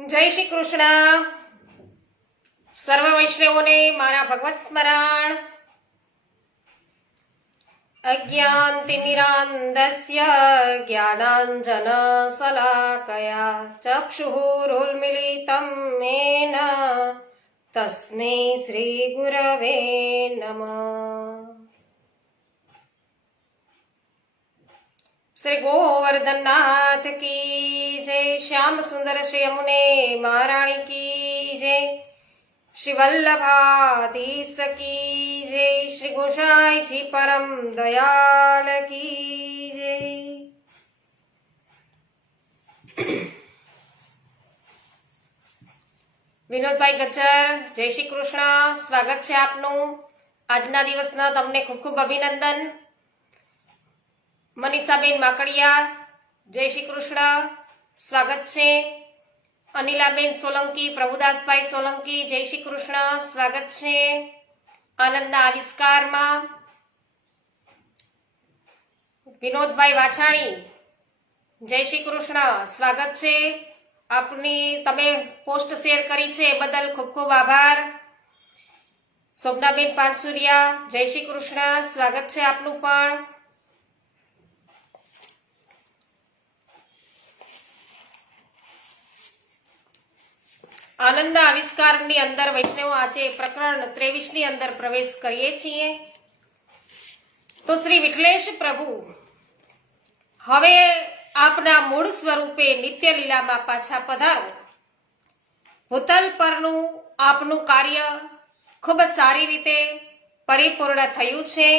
જય શ્રી કૃષ્ણ. સર્વ વૈષ્ણવોને મારા ભગવત સ્મરણ. અજ્ઞાનતિમિરાન્ધસ્ય જ્ઞાનાંજન શલાકયા ચક્ષુરુન્મિલિतं येन તસ્મૈ શ્રી ગુરવે નમઃ. શ્રી ગોવર્ધનનાથ કી જય. શ્યામ સુંદર શ્રી યમુને મહારાણી કી જય. શ્રી વલ્લભાધીશ કી જય. શ્રી ગોસાઈજી પરમ દયાલ કી જય. વિનોદભાઈ ગજ્જર, જય શ્રી કૃષ્ણ. સ્વાગત છે આપનું. આજના દિવસના તમને ખૂબ ખૂબ અભિનંદન. મનીષાબેન માકડિયા, જય શ્રી કૃષ્ણ. સ્વાગત છે. અનિલાબેન સોલંકી, પ્રભુદાસભાઈ સોલંકી, જય શ્રી કૃષ્ણ. સ્વાગત છે આનંદના આવિષ્કારમાં. વિનોદભાઈ વાછાણી, જય શ્રી કૃષ્ણ. સ્વાગત છે આપની. તમે પોસ્ટ શેર કરી છે એ બદલ ખૂબ ખૂબ આભાર. શોભનાબેન પાનસુરિયા, જય શ્રી કૃષ્ણ. સ્વાગત છે આપનું પણ. આનંદના આવિષ્કારની અંદર વૈષ્ણવ આજે પ્રકરણ 23 ની અંદર પ્રવેશ કરીએ છીએ. તો શ્રી વિઠ્ઠલેશ પ્રભુ હવે આપના મૂળ સ્વરૂપે નિત્ય લીલામાં પાછા પધારો. ભૂતલ પરનું આપનું કાર્ય ખૂબ સારી રીતે પરિપૂર્ણ થયું છે.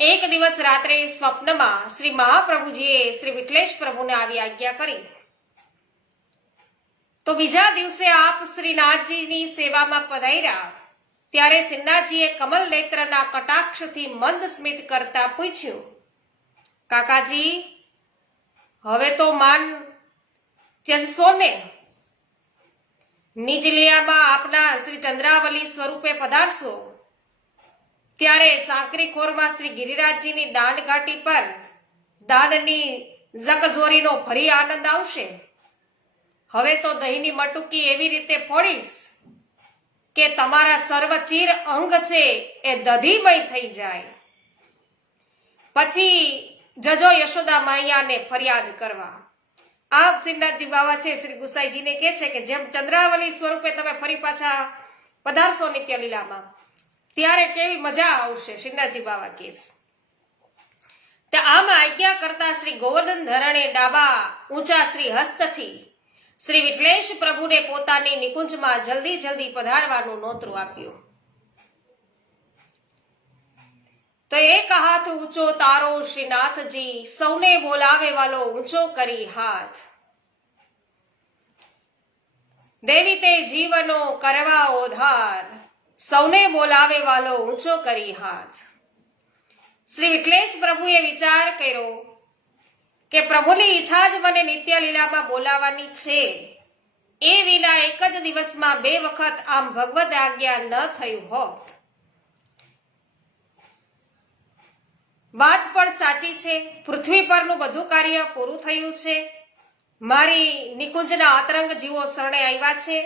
એક દિવસ રાત્રે સ્વપ્નમાં શ્રી મહાપ્રભુજીએ શ્રી વિઠ્ઠલેશ પ્રભુને આવી આજ્ઞા કરી. તો બીજા દિવસે આપ શ્રીનાથજીની સેવામાં પધાર્યા ત્યારે શ્રીનાથજીએ કમલ નેત્રના કટાક્ષથી મંદ સ્મિત કરતા પૂછ્યું, કાકાજી હવે તો માન ત્યજશો ને? નિજ લીલામાં આપના શ્રી ચંદ્રાવલી સ્વરૂપે પધારશો ત્યારે સાંકરીખોરમાં શ્રી ગિરિરાજજીની દાન ઘાટી પર દાનની જકજોરીનો ફરી આનંદ આવશે. હવે તો દહીંની મટુકી એવી રીતે ફોડીશ કે તમારા સર્વચીર અંગ છે એ દધીમય થઈ જાય. પછી જજો યશોદા મૈયાને ફરિયાદ કરવા. આપ શ્રીનાથજી બાવા છે શ્રી ગુસાઈજીને કહે છે કે જેમ ચંદ્રાવલી સ્વરૂપે તમે ફરી પાછા પધારશો નિત્ય લીલામાં ત્યારે કેવી મજા આવશે. શ્રીનાથજી બાવા કહે છે આમ આજ્ઞા કરતા શ્રી ગોવર્ધન ધરણે ડાબા ઊંચા શ્રી હસ્તથી શ્રી વિઠ્ઠલેશ પ્રભુને પોતાની નિકુંજમાં જલ્દી જલ્દી પધારવાનું નોતરું આપ્યું. તો એક હાથ ઊંચો તારો શ્રીનાથજી, સૌને બોલાવે વાલો ઊંચો કરી હાથ. દેવી તે જીવનો કરવા ઓધાર, સૌને બોલાવે વાલો ઊંચો કરી હાથ. શ્રી વિઠ્ઠલેશ પ્રભુએ વિચાર કર્યો કે પ્રભુની ઈચ્છા જ મને નિત્ય લીલામાં બોલાવવાની છે. એ વિના એક જ દિવસમાં 2 વખત આમ ભગવદ આજ્ઞા ન થયું હોત. વાત પણ સાચી છે. પૃથ્વી પરનું બધું કાર્ય પૂરું થયું છે. મારી નિકુંજના અતરંગ જીવો શરણે આવ્યા છે.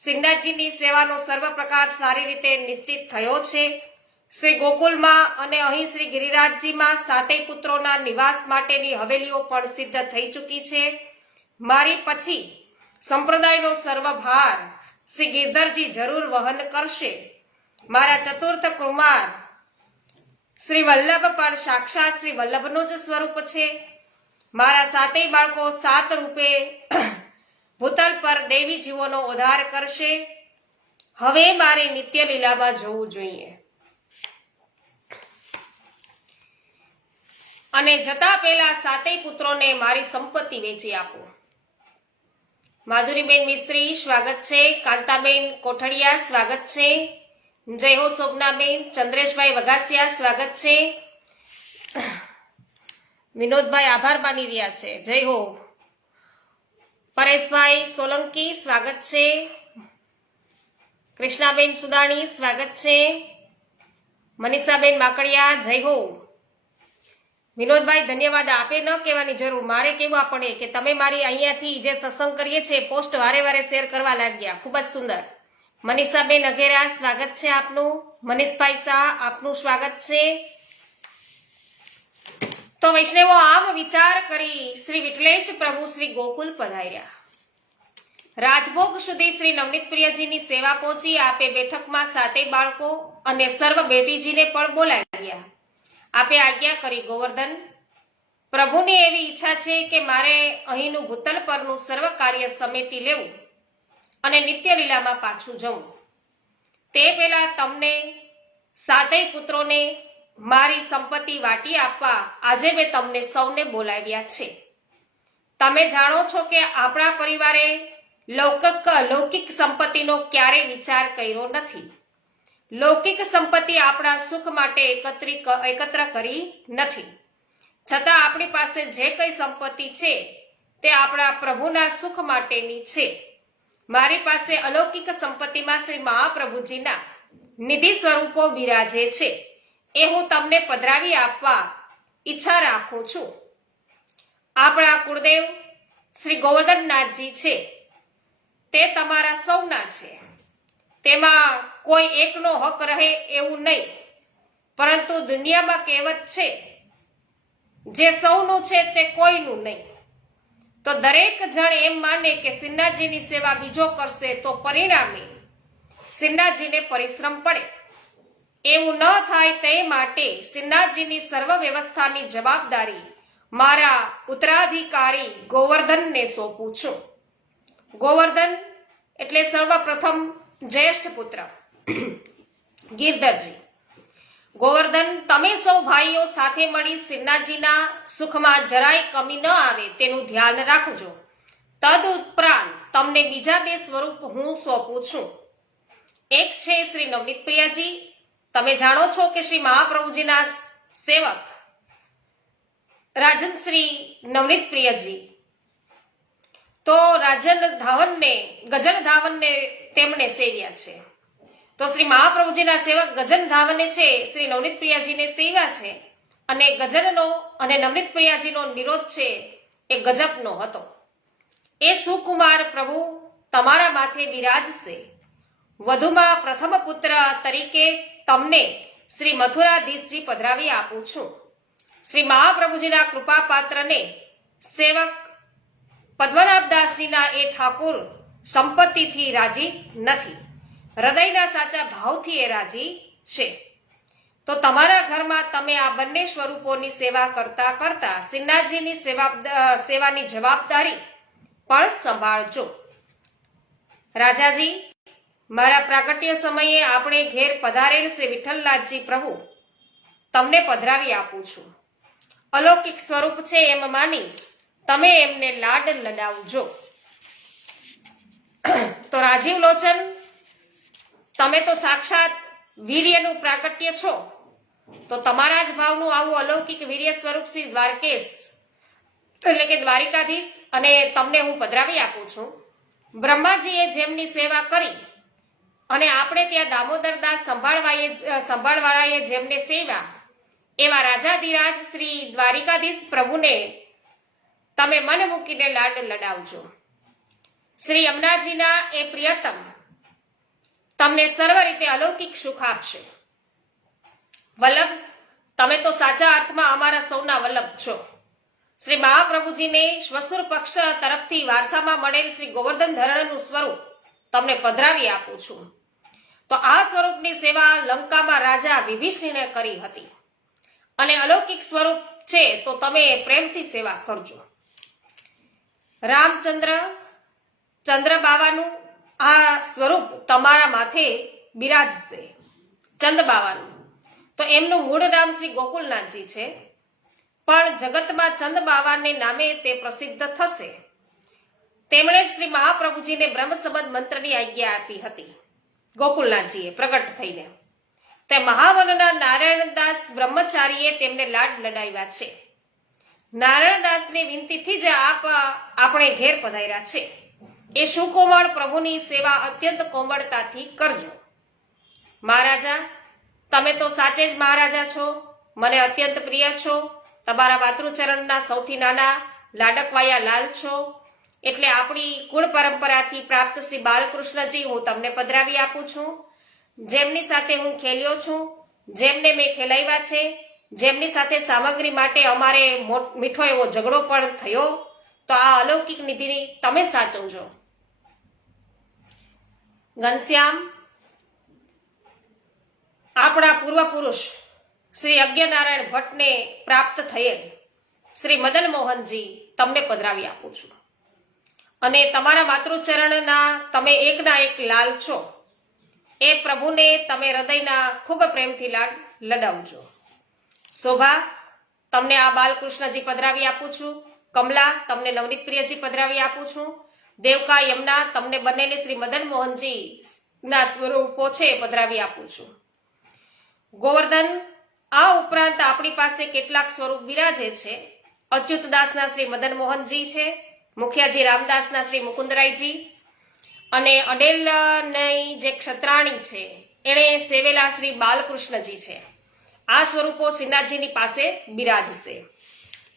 શ્રીનાથજીની સેવાનો સર્વ પ્રકાર સારી રીતે નિશ્ચિત થયો છે. શ્રી ગોકુલમાં અને અહીં શ્રી ગિરિરાજજીમાં 7 પુત્રોના નિવાસ માટેની હવેલીઓ પણ સિદ્ધ થઈ ચૂકી છે. મારી પછી સંપ્રદાયનો સર્વભાર શ્રી ગિરધરજી જરૂર વહન કરશે. મારા ચતુર્થ કુમાર શ્રી વલ્લભ પણ સાક્ષાત શ્રી વલ્લભનું જ સ્વરૂપ છે. મારા 7 બાળકો 7 રૂપે ભૂતલ પર દેવી જીવોનો ઉદ્ધાર કરશે. હવે મારે નિત્ય લીલામાં જવું જોઈએ અને જતા પહેલા 7 પુત્રોને મારી સંપત્તિ વેચી આપો. માધુરીબેન મિસ્ત્રી, સ્વાગત છે. કાંતાબેન કોઠડિયા, સ્વાગત છે. જય હો શોભનાબેન. ચંદ્રેશભાઈ વઘાસિયા, સ્વાગત છે. વિનોદભાઈ આભાર માની રહ્યા છે. જય હો. પરેશભાઈ સોલંકી, સ્વાગત છે. કૃષ્ણાબેન સુદાણી, સ્વાગત છે. મનીષાબેન માકડિયા, જય હો. વિનોદભાઈ ધન્યવાદ. આપે ન કહેવાની જરૂર, મારે કહેવા પડે કે તમે મારી અહીંયાથી જે સત્સંગ કરીએ છીએ પોસ્ટ વારે વારે શેર કરવા લાગ્યા. ખૂબ જ સુંદર. મનીષાબેન અઘેરા, સ્વાગત છે આપનું. મનીષભાઈ શાહ, આપનું સ્વાગત છે. તો વૈષ્ણવો, આમ વિચાર કરી શ્રી વિઠ્ઠલેશ પ્રભુ શ્રી ગોકુલ પધાર્યા. રાજભોગ સુધી શ્રી નવનીત પ્રિયજીની સેવા પહોંચી. આપે બેઠકમાં સાતે બાળકો અને સર્વ બેટીજીને પણ બોલાવ્યા. આપે આજ્ઞા કરી, ગોવર્ધન, પ્રભુની એવી ઈચ્છા છે કે મારે અહીંનું ભૂતલ પરનું સર્વ કાર્ય સમેટી લેવું અને નિત્ય લીલામાં પાછું જવું. તે પહેલા તમને સાતેય પુત્રોને મારી સંપત્તિ વાટી આપવા આજે મેં તમને સૌને બોલાવ્યા છે. તમે જાણો છો કે આપણા પરિવારે લૌકિક સંપત્તિનો ક્યારેય વિચાર કર્યો નથી. લૌકિક સંપત્તિ આપણા સુખ માટે એકત્ર કરી નથી. છતાં આપણી પાસે જે કઈ સંપત્તિ છે તે આપણા પ્રભુના સુખ માટેની છે. મારી પાસે અલૌકિક સંપત્તિમાં શ્રી મહાપ્રભુજીના નિધિ સ્વરૂપો બિરાજે છે. એ હું તમને પધરાવી આપવા ઈચ્છા રાખું છું. આપણા કુળદેવ શ્રી ગોવર્ધનનાથજી છે તે તમારા સૌના છે. તેમાં કોઈ એકનો હક રહે એવું નહીં, પરંતુ દુનિયામાં કહેવત છે, જે સૌનું છે તે કોઈનું નહીં. તો દરેક જણ એમ માને કે શ્રીનાથજીની સેવા બીજો કરશે તો પરિણામે શ્રીનાથજીને પરિશ્રમ પડે. એવું ન થાય તે માટે શ્રીનાથજીની સર્વ વ્યવસ્થાની જવાબદારી મારા ઉત્તરાધિકારી ગોવર્ધનને સોંપું છું. ગોવર્ધન એટલે સર્વપ્રથમ જ્યેષ્ઠ પુત્ર ગિરધરજી. ગોવર્ધન, તમે સૌ ભાઈઓ સાથે મળી શ્રીનાથજીના સુખમાં જરાય કમી ન આવે તેનું ધ્યાન રાખજો. તદ ઉપરાંત તમને બીજા બે સ્વરૂપ હું સોંપું છું. એક છે શ્રી નવનીત પ્રિયાજી. તમે જાણો છો કે શ્રી મહાપ્રભુજીના સેવક રાજન શ્રી નવનીત પ્રિયજી તો ગજન ધાવનને તેમણે સેવ્યા છે. તો શ્રી મહાપ્રભુજીના સેવક ગજન ધાવને છે શ્રી નવનીત પ્રિયાજીને સેવ્યા છે. અને ગજનનો અને નવનીત પ્રિયાજીનો નિરોધ છે એ ગજબનો હતો. એ સુકુમાર પ્રભુ તમારા માથે બિરાજશે. વધુમાં પ્રથમ પુત્ર તરીકે તમને શ્રી મથુરાધીશજી પધરાવી આપું છું. શ્રી મહાપ્રભુજીના કૃપા પાત્રને સેવક પદ્મનાભદાસજીના એ ઠાકુર સંપત્તિથી રાજી નથી, હૃદયના સાચા ભાવથી એ રાજી છે. તો તમારા ઘરમાં તમે આ બંને સ્વરૂપોની સેવા કરતા કરતા શ્રીનાથજીની સેવાની જવાબદારી પણ સંભાળજો. રાજાજી, મારા પ્રાગટ્ય સમયે આપણે ઘેર પધારેલ શ્રી વિઠ્ઠલનાથજી પ્રભુ તમને પધરાવી આપું છું. અલૌકિક સ્વરૂપ છે એમ માની તમે એમને લાડ લડાવજો. તો રાજીવ લોચન, તમે તો સાક્ષાત વીર્યનું પ્રાગટ્ય છો. તો તમારા જ ભાવનું આવું અલૌકિક વીર્ય સ્વરૂપ શ્રી દ્વારકેશ એટલે કે દ્વારિકાધીશ અને તમને હું પધરાવી આપું છું. બ્રહ્માજીએ જેમની સેવા કરી અને આપણે ત્યાં દામોદરદાસ સંભાળવાળાએ જેમને સેવા, એવા રાજાધિરાજ શ્રી દ્વારિકાધીશ પ્રભુને તમે મન મૂકીને લાડ લડાવજો. શ્રી યમુનાજીના એ પ્રિયતમ તમને સર્વ રીતે અલૌકિક સુખ આપશે. વલ્લભ, તમે તો સાચા અર્થમાં અમારા સૌના વલ્લભ છો. શ્રી મહાપ્રભુજીને શ્વસુર પક્ષ તરફથી વારસામાં મળેલ શ્રી ગોવર્ધન ધરણનું સ્વરૂપ તમને પધરાવી આપું છું. તો આ સ્વરૂપની સેવા લંકામાં રાજા વિભીષણે કરી હતી અને અલૌકિક સ્વરૂપ છે તો તમે પ્રેમથી સેવા કરજો. રામચંદ્ર ચંદ્રબાવાનું આ સ્વરૂપ તમારા માથે બિરાજશે, ચંદબાવાનું. તો એમનું મૂળ નામ શ્રી ગોકુલનાથજી છે, પણ જગતમાં ચંદબાવાને નામે તે પ્રસિદ્ધ થશે. તેમણે શ્રી મહાપ્રભુજીને બ્રહ્મ સંબંધ મંત્રની આજ્ઞા આપી હતી ગોકુલનાથજીએ પ્રગટ થઈને. તે મહાવનના નારાયણદાસ બ્રહ્મચારીએ તેમને લાડ લડાવ્યા છે. નારાયણદાસની વિનંતીથી જ આપણે ઘેર પધાર્યા છે. એ સુકોમળ પ્રભુની સેવા અત્યંત કોમળતાથી કરજો. મહારાજા, તમે તો સાચે જ મહારાજા છો, મને અત્યંત પ્રિય છો. તમારા માતૃચરણના સૌથી નાના લાડકવાયા લાલ છો, એટલે આપણી કુળ પરંપરાથી પ્રાપ્ત શ્રી બાલકૃષ્ણજી હું તમને પધરાવી આપું છું. જેમની સાથે હું ખેલ્યો છું, જેમને મેં ખેલાવ્યા છે, જેમની સાથે સામગ્રી માટે અમારે મીઠો એવો ઝઘડો પણ થયો, તો આ અલૌકિક નિધિની તમે સાચવજો. ઘનશ્યામ, આપણા પૂર્વ પુરુષ શ્રી યજ્ઞનારાયણ ભટ્ટને પ્રાપ્ત થયેલ શ્રી મદન મોહનજી તમને પધરાવી આપું છું. અને તમારા માતૃચરણના તમે એકના એક લાલ છો, એ પ્રભુને તમે હૃદયના ખૂબ પ્રેમથી લડાવજો. શોભા, તમને આ બાલકૃષ્ણજી પધરાવી આપું છું. કમલા, તમને નવનીત પ્રિયજી પધરાવી આપું છું. દેવકા, યમુના, તમને બંનેને શ્રી મદન મોહનજી ના સ્વરૂપો છે પધરાવી આપું છું. ગોવર્ધન, આ ઉપરાંત આપણી પાસે કેટલાક સ્વરૂપ બિરાજે છે. અચ્યુતદાસના શ્રી મદન મોહનજી છે, મુખિયાજી રામદાસના શ્રી મુકુંદરાયજી, અને અડેલની જે ક્ષત્રાણી છે એણે સેવેલા શ્રી બાલકૃષ્ણજી છે. આ સ્વરૂપો શ્રીનાથજીની પાસે બિરાજશે.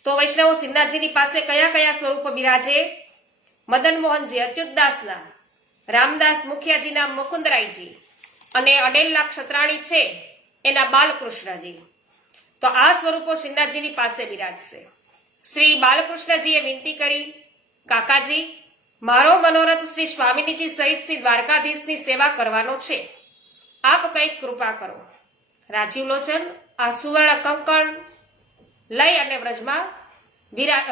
તો વૈષ્ણવો, શ્રીનાથજીની પાસે કયા કયા સ્વરૂપો બિરાજે? મદન મોહનજી અચ્યુતદાસના, રામદાસ મુખિયાજીના મુકુંદરાયજી, અને અડેલના ક્ષત્રાણી છે એના બાલકૃષ્ણજી. તો આ સ્વરૂપો શ્રીનાથજીની પાસે બિરાજશે. શ્રી બાલકૃષ્ણજીએ વિનંતી કરી, કાકાજી, મારો મનોરથ શ્રી સ્વામિનીજી સહિત શ્રી દ્વારકાધીશની સેવા કરવાનો છે, આપ કંઈક કૃપા કરો. રાજીવ લોચન, આ સુવર્ણ કંકણ લઈ અને વ્રજમાં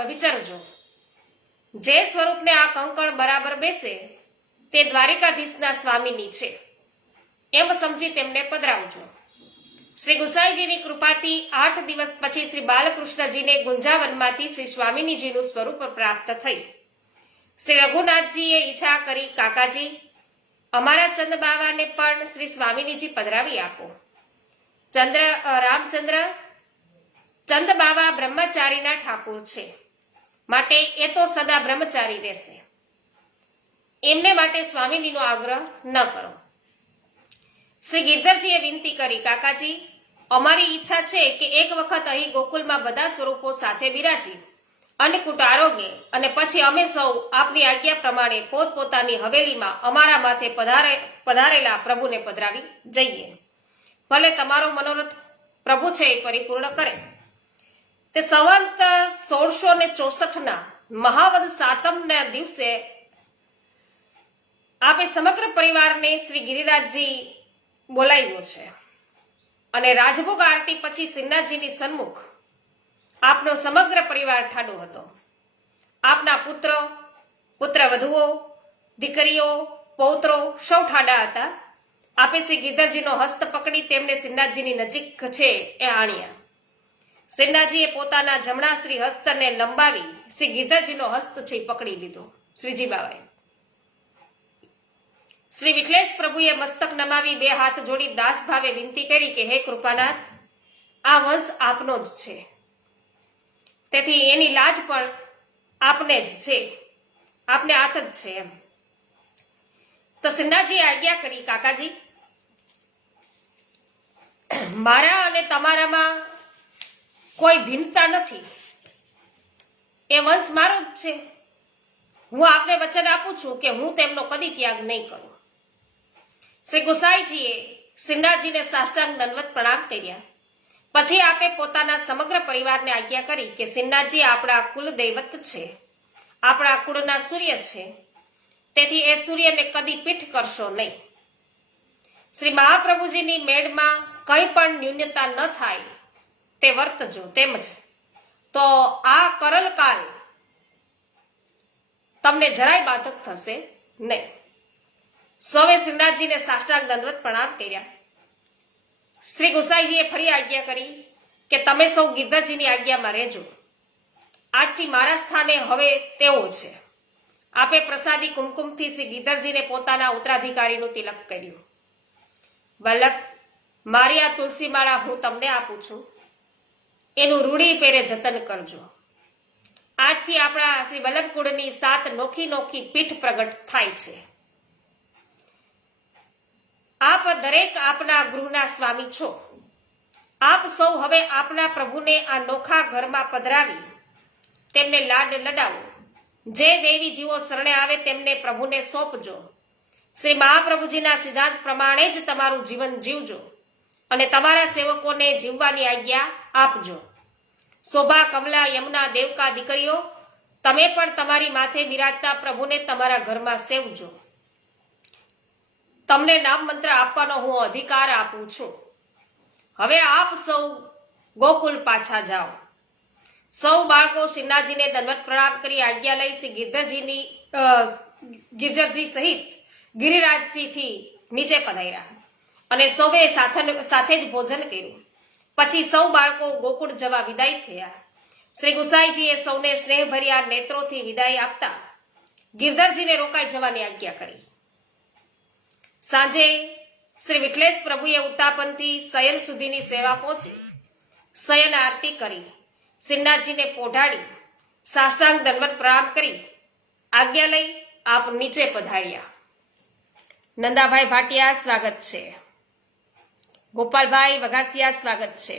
વિચરજો. જે સ્વરૂપને આ કંકણ બરાબર બેસે તે દ્વારિકાધીશના સ્વામીની છે એમ સમજી તેમને પધરાવજો. શ્રી ગુસાઈજીની કૃપાથી 8 દિવસ પછી શ્રી બાલકૃષ્ણજીને ગુંજાવનમાંથી શ્રી સ્વામિનીજીનું સ્વરૂપ પ્રાપ્ત થઈ. શ્રી રઘુનાથજીએ ઈચ્છા કરી, કાકાજી, અમારા ચંદ બાવાને પણ શ્રી સ્વામિનીજી પધરાવી આપો. રામચંદ્ર, ચંદ બાવા બ્રહ્મચારીના ઠાકુર છે, માટે એ તો સદા બ્રહ્મચારી રહેશે. એમને માટે સ્વામિનીનો આગ્રહ ન કરો. શ્રી ગિરધરજીએ વિનંતી કરી, કાકાજી, અમારી ઈચ્છા છે કે એક વખત અહીં ગોકુલમાં બધા સ્વરૂપો સાથે બિરાજી અન્નકૂટ આરોગે અને પછી અમે સૌ આપની આજ્ઞા પ્રમાણે પોતપોતાની હવેલીમાં અમારા માથે પધારેલા પ્રભુને પધરાવી જઈએ. ભલે તમારો મનોરથ પ્રભુ છે એ પરિપૂર્ણ કરે. તે સંવંત 1664 મહાવદ સાતમના દિવસે આપે સમગ્ર પરિવારને શ્રી ગિરિરાજજી બોલાવ્યો છે, અને રાજભોગ આરતી પછી શ્રીનાથજીની સન્મુખ આપનો સમગ્ર પરિવાર ઠાડો હતો. આપના પુત્રવધુઓ, દીકરીઓ, પૌત્રો સૌ ઠાડા હતા. આપે શ્રી ગિરધરજીનો હસ્ત પકડી તેમને શ્રીનાથજીની નજીક છે એ આણ્યા. શ્રીનાથજીએ પોતાના જમણા શ્રી હસ્તને લંબાવી શ્રી ગિરધરજીનો હસ્ત છે પકડી લીધો. શ્રીજી બાવાએ શ્રી વિઠ્લેશ પ્રભુએ મસ્તક નમાવી 2 હાથ જોડી દાસ ભાવે વિનંતી કરી કે હે કૃપાનાથ, આ વંશ આપનો જ છે, તેથી એની લાજ પણ આપને જ છે, આપને હાથ જ છે એમ. તો શ્રીનાથજીએ આજ્ઞા કરી, કાકાજી, મારા અને તમારામાં કોઈ ભિન્નતા નથી, એ વંશ મારો જ છે. હું આપને વચન આપું છું કે હું તેમનો કદી ત્યાગ નહીં કરું. શ્રી ગુસાઈજીએ શ્રીનાથજીને સાષ્ટાંગ દંડવત પ્રણામ કર્યા. પછી આપે પોતાના સમગ્ર પરિવારને આજ્ઞા કરી કે શ્રીનાથજી આપણા કુલ દૈવત છે, આપણા કુળના સૂર્ય છે, તેથી એ સૂર્યને કદી પીઠ કરશો નહીં. શ્રી મહાપ્રભુજીની મેળમાં કંઈ પણ ન્યૂનતા ન થાય તે વર્તજો. તેમજ તો આ કરલકાલ તમને જરાય બાધક થશે નહીં. સૌએ શ્રીનાથજીને સાષ્ટાંગ દંડવત પ્રણામ કર્યા. શ્રી ગુસાઈજીએ ફરી આજ્ઞા કરી કે તમે સૌ ગિરધરજીની આજ્ઞામાં રહેજો. આજથી મારા સ્થાને હવે તેઓ છે. આપે પ્રસાદી કુમકુમથી શ્રી ગિરધરજીને પોતાના ઉત્તરાધિકારીનું તિલક કર્યું. વલ્લભ, મારી આ તુલસી માળા હું તમને આપું છું, એનું રૂડી પેરે જતન કરજો. આજથી આપણા શ્રી વલ્લભ કુળની 7 નોખી પીઠ પ્રગટ થાય છે. આપ દરેક આપના ગૃહના સ્વામી છો. આપ સૌ હવે આપના પ્રભુને આ નોખા ઘરમાં પધરાવી તેમને લાડ લડાવો. જે દેવી જીવો શરણે આવે તેમને પ્રભુને સોંપજો. શ્રી મહાપ્રભુજીના સિદ્ધાંત પ્રમાણે જ તમારું જીવન જીવજો અને તમારા સેવકોને જીવવાની આજ્ઞા આપજો. શોભા, કમલા, યમુના, દેવકા દીકરીઓ, તમે પણ તમારી માથે બિરાજતા પ્રભુને તમારા ઘરમાં સેવજો. તમને નામ મંત્ર આપવાનો હું અધિકાર આપું છું. હવે આપ સૌ ગોકુલ પાછા જાઓ. સૌ બાળકો શ્રીનાથજીને દંડવત પ્રણામ કરી આજ્ઞા લઈ શ્રી ગિરધરજી સહિત ગિરિરાજજીથી નીચે પધાર્યા અને સૌએ સાથે જ ભોજન કર્યું. પછી સૌ બાળકો ગોકુળ જવા વિદાય થયા. શ્રી ગુસાઈજીએ સૌને સ્નેહભર્યા નેત્રોથી વિદાય આપતા ગિરધરજીને રોકાઈ જવાની આજ્ઞા કરી. સાંજે શ્રી વિઠ્ઠલેશ પ્રભુએ ઉત્તાપનથી શયન સુધીની સેવા પહોંચી શયન આરતી કરી શ્રીનાથજીને પોઢાડી સાષ્ટાંગ દંડવત પ્રણામ કરી આજ્ઞા લઈ આપ નીચે પધાર્યા. નંદાભાઈ ભાટિયા સ્વાગત છે. ગોપાલભાઈ વઘાસિયા સ્વાગત છે.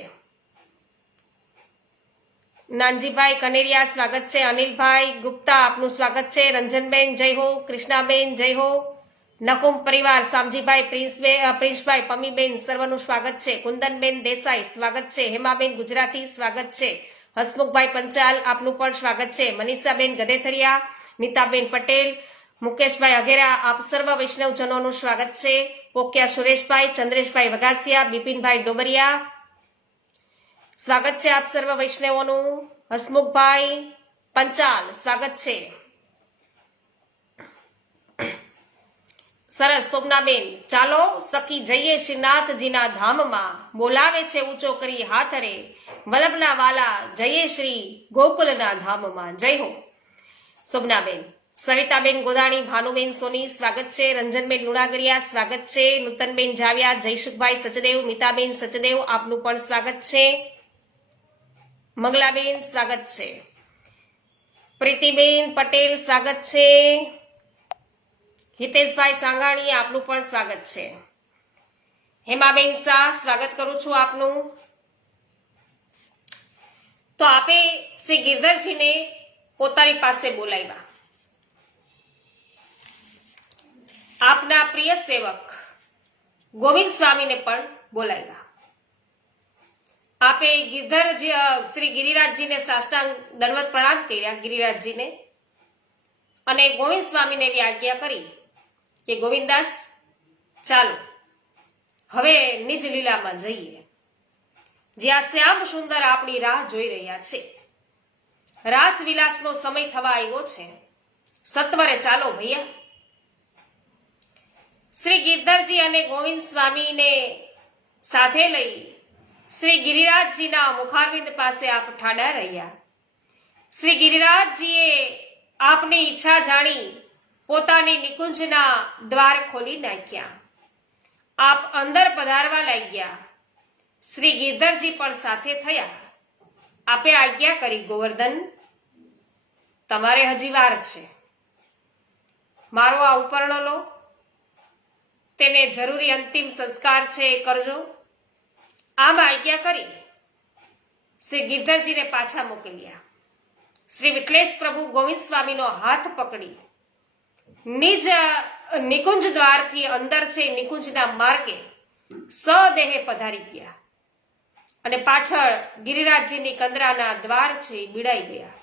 નાનજીભાઈ કનેરિયા સ્વાગત છે. અનિલભાઈ ગુપ્તા આપનું સ્વાગત છે. રંજનબેન જય હો. કૃષ્ણાબેન જય હો. નકુમ પરિવાર શામજીભાઈ પ્રિન્સભાઈ પમીબેન સર્વનું સ્વાગત છે. કુંદનબેન દેસાઈ સ્વાગત છે. હેમાબેન ગુજરાતી સ્વાગત છે. હસમુખભાઈ પંચાલ આપનું પણ સ્વાગત છે. મનીષાબેન ગદેથરિયા, નીતાબેન પટેલ, મુકેશભાઈ અઘેરા આપ સર્વ વૈષ્ણવજનોનું સ્વાગત છે. પોકિયા સુરેશભાઈ, ચંદ્રેશભાઈ વઘાસિયા, બિપિનભાઈ ડોબરિયા સ્વાગત છે આપ સર્વ વૈષ્ણવોનું. હસમુખભાઈ પંચાલ સ્વાગત છે. સરસ. સોમનાબેન, ચાલો સખી જઈએ શ્રીનાથજીના ધામમાં, બોલાવે છે ઊંચો કરી હાથ રે વલ્લભના વાલા, જઈએ શ્રી ગોકુલના ધામમાં. જય હો. સોમનાબેન. સવિતાબેન ગોદાણી, ભાનુબેન સોની સ્વાગત છે. રંજનબેન લુણાગરિયા સ્વાગત છે. નૂતનબેન જાવિયા, જયસુખભાઈ સચદેવ, મિતાબેન સચદેવ આપનું પણ સ્વાગત છે. મંગલાબેન સ્વાગત છે. પ્રીતિબેન પટેલ સ્વાગત છે. હિતેશભાઈ સાંગાણી આપનું પણ સ્વાગત છે. હેમાબેન શાહ સ્વાગત કરું છું આપનું. તો આપે શ્રી ગિરધરજીને પોતાની પાસે બોલાવ્યા. આપના પ્રિય સેવક ગોવિંદ સ્વામીને પણ બોલાવ્યા. આપે શ્રી ગિરિરાજજીને સાષ્ટાંગ દંડવત પ્રણામ કર્યા ગિરિરાજજીને અને ગોવિંદ સ્વામીને એવી આજ્ઞા કરી કે ગોવિંદાસ ચાલો હવે નિજ લીલામાં જઈએ, જ્યાં શ્યામ સુંદર આપણી રાહ જોઈ રહ્યા છે. રાસ વિલાસનો સમય થવા આવ્યો છે. સત્વરે ચાલો ભૈયા. શ્રી ગિરધરજી અને ગોવિંદ સ્વામીને સાથે લઈ શ્રી ગિરિરાજજીના મુખારવિંદ પાસે આપ ઠાડા રહ્યા. શ્રી ગિરિરાજજીએ આપની ઈચ્છા જાણી પોતાની નિકુંજના દ્વાર ખોલી નાખ્યા. આપ અંદર પધારવા લાગ્યા. શ્રી ગિરધરજી પણ સાથે થયા. આપે આજ્ઞા કરી, ગોવર્ધન તમારે હજી વાર છે. મારો આ ઉપરણો લો, તેને જરૂરી અંતિમ સંસ્કાર છે એ કરજો. આમ આજ્ઞા કરી શ્રી ગિરધરજીને પાછા મોકલ્યા. શ્રી વિઠ્ઠલેશ પ્રભુ ગોવિંદ સ્વામીનો હાથ પકડી નિજ નિકુંજ દ્વારથી અંદર છે નિકુંજના માર્ગે સદેહે પધારી ગયા અને પાછળ ગિરિરાજજીની કંદરાના દ્વાર છે બીડાઈ ગયા.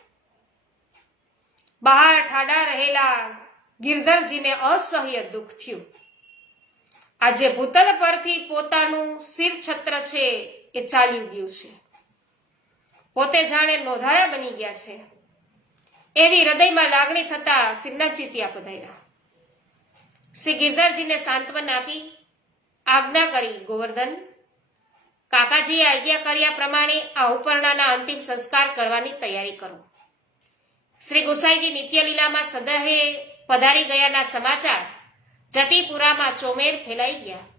બહાર ઠાડા રહેલા ગિરધરજીને અસહ્ય દુઃખ થયું. આજે ભૂતલ પરથી પોતાનું શિર છત્ર છે એ ચાલ્યું ગયું છે. પોતે જાણે નોધારા બની ગયા છે એવી હૃદયમાં લાગણી થતા શ્રીનાથજી ત્યાં પધાર્યા. શ્રી ગિરધરજીને સાંત્વના આપી આજ્ઞા કરી, ગોવર્ધન કાકાજીએ આજ્ઞા કર્યા પ્રમાણે આ ઉપરણાના અંતિમ સંસ્કાર કરવાની તૈયારી કરો. શ્રી ગોસાઈજી નિત્યલીલામાં સદહે પધારી ગયાના સમાચાર જતીપુરામાં ચોમેર ફેલાઈ ગયા.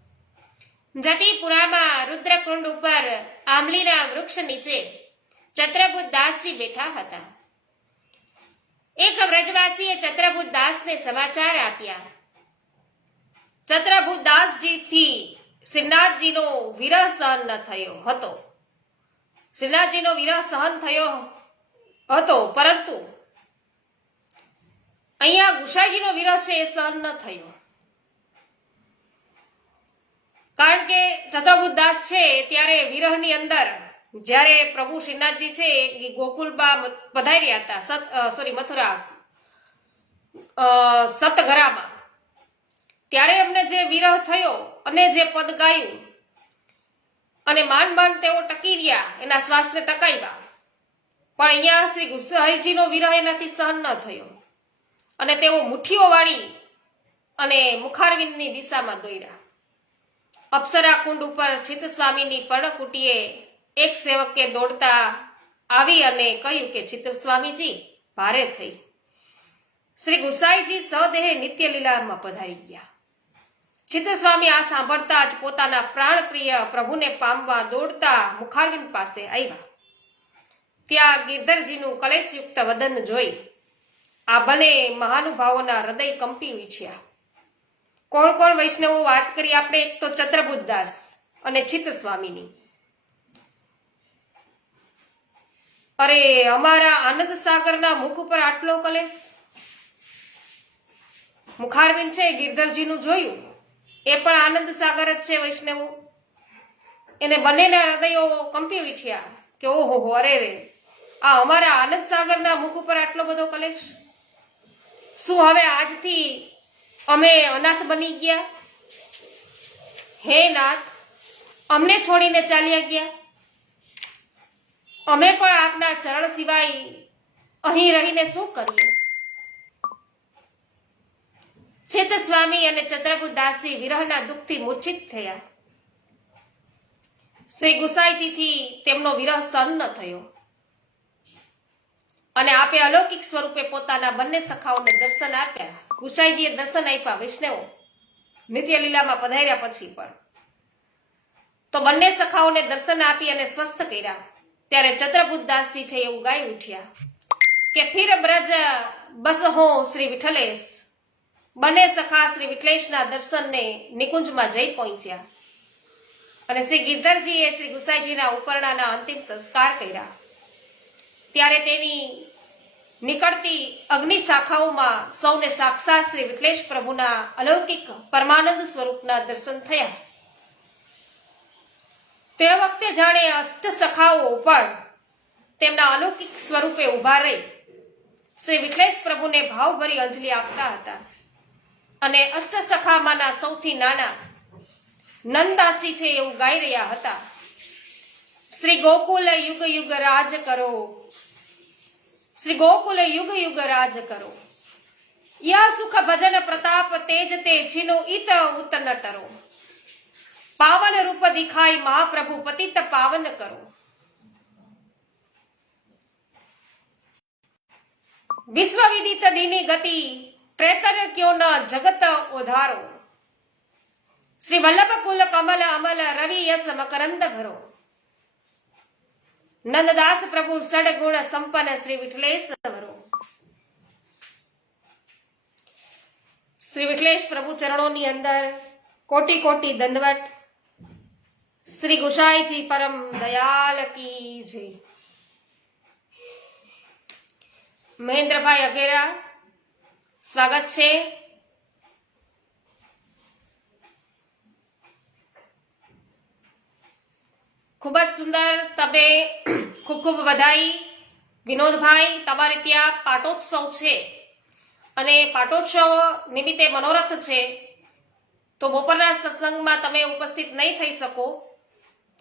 જતીપુરામાં રુદ્રકુંડ ઉપર આંબલીના વૃક્ષ નીચે ચત્રભૂત દાસજી બેઠા હતા. એક વ્રજવાસીએ ચત્રભૂત દાસને સમાચાર આપ્યા. ચત્રભૂત દાસજીથી શ્રીનાથજીનો વિરહ સહન ન થયો હતો. શ્રીનાથજીનો વિરહ સહન થયો હતો, પરંતુ અહીંયા ગુસાઈજીનો વિરહ છે એ સહન ન થયો. કારણ કે ચંદ્રબુદ્ધદાસ છે ત્યારે વિરહની અંદર જ્યારે પ્રભુ શ્રીનાથજી છે એ ગોકુલમાં પધાર્યા હતા, મથુરા સતગરામાં, ત્યારે એમને જે વિરહ થયો અને જે પદ ગાયું અને માંડ તેઓ ટકી રહ્યા, એના શ્વાસને ટકાવ્યા, પણ અહીંયા શ્રી ગુસાઈજીનો વિરહ એનાથી સહન ન થયો અને તેઓ મુઠ્ઠીઓ વાળી અને મુખારવિંદની દિશામાં દોડ્યા. અપ્સરા કુંડ ઉપર ચિત્ત સ્વામીની પર્ણકુટીએ એક સેવકે દોડતા આવી અને કહ્યું કે ચિત્ત સ્વામીજી ભારે થઈ. શ્રી ગુસાઈજી સદેહે નિત્ય લીલામાં પધારી ગયા. ચિત્ત સ્વામી આ સાંભળતા જ પોતાના પ્રાણપ્રિય પ્રભુને પામવા દોડતા મુખારવિંદ પાસે આવ્યા. ત્યાં ગિરધરજીનું કલેશયુક્ત વદન જોઈ આ બંને મહાનુભાવોના હૃદય કંપી ઉઠ્યા. કોણ કોણ વૈષ્ણવો વાત કરી આપણે? એક તો ચંદ્રબુદ્ધદાસ અને ચિત્ત સ્વામીની. અરે અમારા આનંદ સાગરના મુખ ઉપર આટલો કલેશ! મુખારવિંદ છે ગિરધરજીનું જોયું, એ પણ આનંદ સાગર જ છે વૈષ્ણવો. એને બંનેના હૃદયો કંપી ઉઠ્યા કે ઓહો, અરે રે, આ અમારા આનંદ સાગરના મુખ ઉપર આટલો બધો કલેશ! શું હવે આજથી અમે અનાથ બની ગયા? હે નાથ, અમને છોડીને ચાલ્યા ગયા. અમે પણ આપના ચરણ સિવાય અહીં રહીને શું કરીએ? ચિત્ત સ્વામી અને ચંદ્રબુદ્ધદાસજી વિરહના દુઃખથી મૂર્છિત થયા. શ્રી ગુસાઈજીથી તેમનો વિરહ સહન ન થયો અને આપે અલૌકિક સ્વરૂપે પોતાના બંને સખાઓને દર્શન આપ્યા. ગુસાઈજીએ દર્શન આપ્યા વૈષ્ણવો નિત્ય લીલામાં પધાર્યા પછી પણ. તો બંને સખાઓને દર્શન આપી અને સ્વસ્થ કર્યા. ત્યારે ચંદ્રબુદ્ધદાસજી છે એવું ગાઈ ઉઠ્યા કે ફિર બ્રજ બસ હો શ્રી વિઠ્ઠલેશ. બંને સખા શ્રી વિઠ્ઠલેશના દર્શનને નિકુંજમાં જઈ પહોંચ્યા અને શ્રી ગિરધરજીએ શ્રી ગુસાઈજીના ઉપરણાના અંતિમ સંસ્કાર કર્યા. ત્યારે તેની નીકળતી અગ્નિ શાખાઓમાં સૌને સાક્ષાત શ્રી વિઠ્ઠલેશ પ્રભુના અલૌકિક પરમાનંદ સ્વરૂપના દર્શન થયા. તે વખતે જાણે અષ્ટ સખાઓ પણ તેમના અલૌકિક સ્વરૂપે ઉભા રહી શ્રી વિઠ્ઠલેશ પ્રભુને ભાવભરી અંજલિ આપતા હતા. અને અષ્ટ સખામાંના સૌથી નાના નંદાસી છે એવું ગાઈ રહ્યા હતા. શ્રી ગોકુલ યુગ યુગ રાજ કરો, શ્રી ગોકુલ યુગ યુગ રાજ કરો, યહ સુખ ભજન પ્રતાપ તેજ તે છીનો ઈત ઉત ન ટરો, પાવન રૂપ દિખાઈ મહાપ્રભુ પતિત પાવન કરો. વિશ્વ વિદિત દીની ગતિ પ્રેતર ક્યો ન જગત ઓધારો, શ્રી વલ્લભ કુલ કમલ અમલ રવિ યસ મકરંદ ભરો, નંદદાસ પ્રભુ સડગુણ સંપન્ન શ્રી વિઠ્ઠલેશ ભરો. શ્રી વિઠ્ઠલેશ પ્રભુ ચરણોની અંદર કોટી કોટી દંડવત. શ્રી ગુસાઈજી પરમ દયાલ કી જય. મહેન્દ્રભાઈ અઘેરા સ્વાગત છે. ખૂબ જ સુંદર. તમે ખૂબ ખૂબ વધાઈ. વિનોદભાઈ, તમારે ત્યાં પાટોત્સવ છે અને પાટોત્સવ નિમિત્તે મનોરથ છે, તો બપોરના સત્સંગમાં તમે ઉપસ્થિત નહીં થઈ શકો,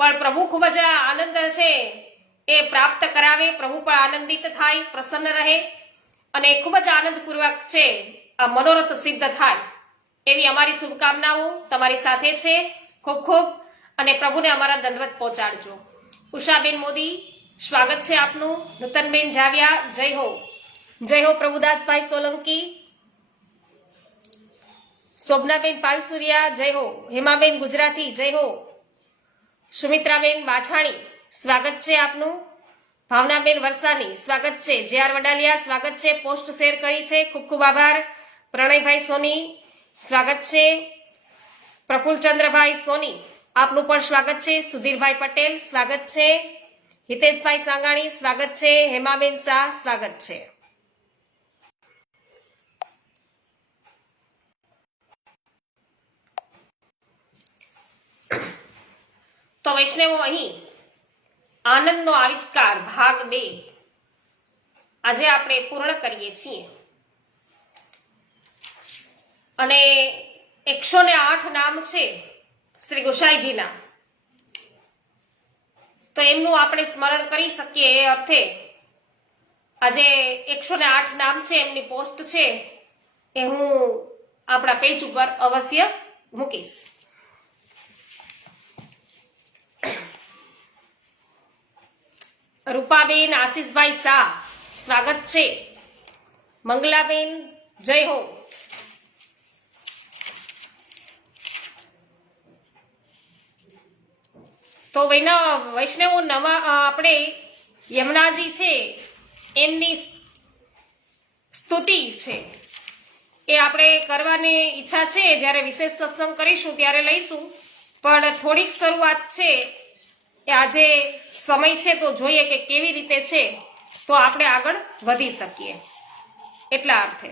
પણ પ્રભુ ખૂબ જ આનંદ છે એ પ્રાપ્ત કરાવે. પ્રભુ પણ આનંદિત થાય, પ્રસન્ન રહે અને ખૂબ જ આનંદપૂર્વક છે આ મનોરથ સિદ્ધ થાય એવી અમારી શુભકામનાઓ તમારી સાથે છે. ખૂબ ખૂબ અને પ્રભુને અમારા દંડવત પહોંચાડજો. ઉષાબેન મોદી, સ્વાગત છે આપનું. નૂતનબેન જાવિયા, જય હો. જય હો. પ્રભુદાસભાઈ સોલંકી, શોભનાબેન પાલસુરિયા, જય હો. હેમાબેન ગુજરાતી, જય હો. સુમિત્રાબેન વાછાણી, સ્વાગત છે આપનું. ભાવનાબેન વરસાની, સ્વાગત છે. જે.આર. વડાલિયા, સ્વાગત છે. પોસ્ટ શેર કરી છે, ખૂબ ખૂબ આભાર. પ્રણયભાઈ સોની, સ્વાગત છે. પ્રફુલ્લચંદ્રભાઈ સોની, આપનું પણ સ્વાગત છે. સુધીરભાઈ પટેલ, સ્વાગત છે. હિતેશભાઈ સાંગાણી સ્વાગત છે. હેમાબેન શાહ સ્વાગત છે. તો વૈષ્ણવો, અહીં આનંદનો આવિષ્કાર ભાગ 2 આજે આપણે પૂર્ણ કરીએ છીએ અને 108 નામ છે શ્રી ગોસાઈજીના. તો એમનું આપણે સ્મરણ કરી શકીએ એ અર્થે આજે 108 નામ છે, એમની પોસ્ટ છે એ હું આપણા પેજ ઉપર અવશ્ય મૂકીશ. રૂપાબેન આશીષભાઈ શાહ સ્વાગત છે. મંગલાબેન જય હો. તો વૈષ્ણવો, નવા આપણે યમુનાજી છે એમની સ્તુતિ છે એ આપણે કરવાની ઈચ્છા છે. જ્યારે વિશેષ સત્સંગ કરીશું ત્યારે લઈશું, પણ થોડીક શરૂઆત છે એ આજે સમય છે તો જોઈએ કે કેવી રીતે છે તો આપણે આગળ વધી શકીએ. એટલા અર્થે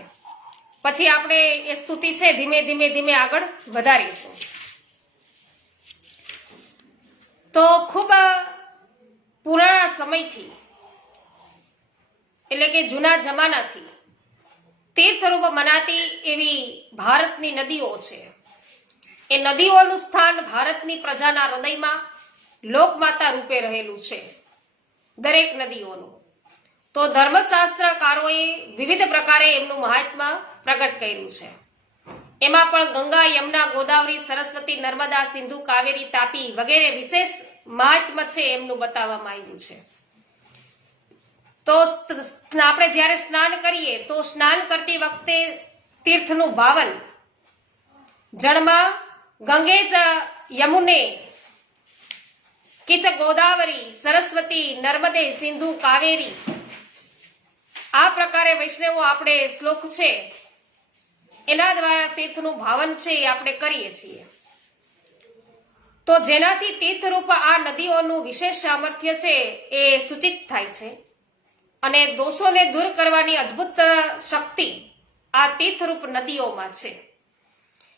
પછી આપણે એ સ્તુતિ છે ધીમે ધીમે આગળ વધારીશું. તો ખૂબ પુરાણા સમયથી, એટલે કે જૂના જમાનાથી તીર્થરૂપ મનાતી એવી ભારતની નદીઓ છે. એ નદીઓનું સ્થાન ભારતની પ્રજાના હૃદયમાં લોકમાતા રૂપે રહેલું છે, દરેક નદીઓનું. તો ધર્મશાસ્ત્રકારોએ વિવિધ પ્રકારે એમનું મહાત્મ્ય પ્રગટ કર્યું છે. એમાં પણ ગંગા, યમુના, ગોદાવરી, સરસ્વતી, નર્મદા, સિંધુ, કાવેરી, તાપી વગેરે વિશેષ મહાત્મ્ય છે એમનું બતાવવામાં આવ્યું છે. તો આપણે જ્યારે સ્નાન કરીએ તો સ્નાન કરતી વખતે તીર્થનું ભાવન જળમાં ગંગે જ યમુને કિત ગોદાવરી સરસ્વતી નર્મદે સિંધુ કાવેરી, આ પ્રકારે વૈષ્ણવો આપણે શ્લોક છે એના દ્વારા તીર્થનું ભાવન છે એ આપણે કરીએ છીએ. તો જેનાથી તીર્થરૂપ આ નદીઓનું વિશેષ સામર્થ્ય છે એ સૂચિત થાય છે અને દોષોને દૂર કરવાની અદ્ભુત શક્તિ આ તીર્થરૂપ નદીઓમાં છે.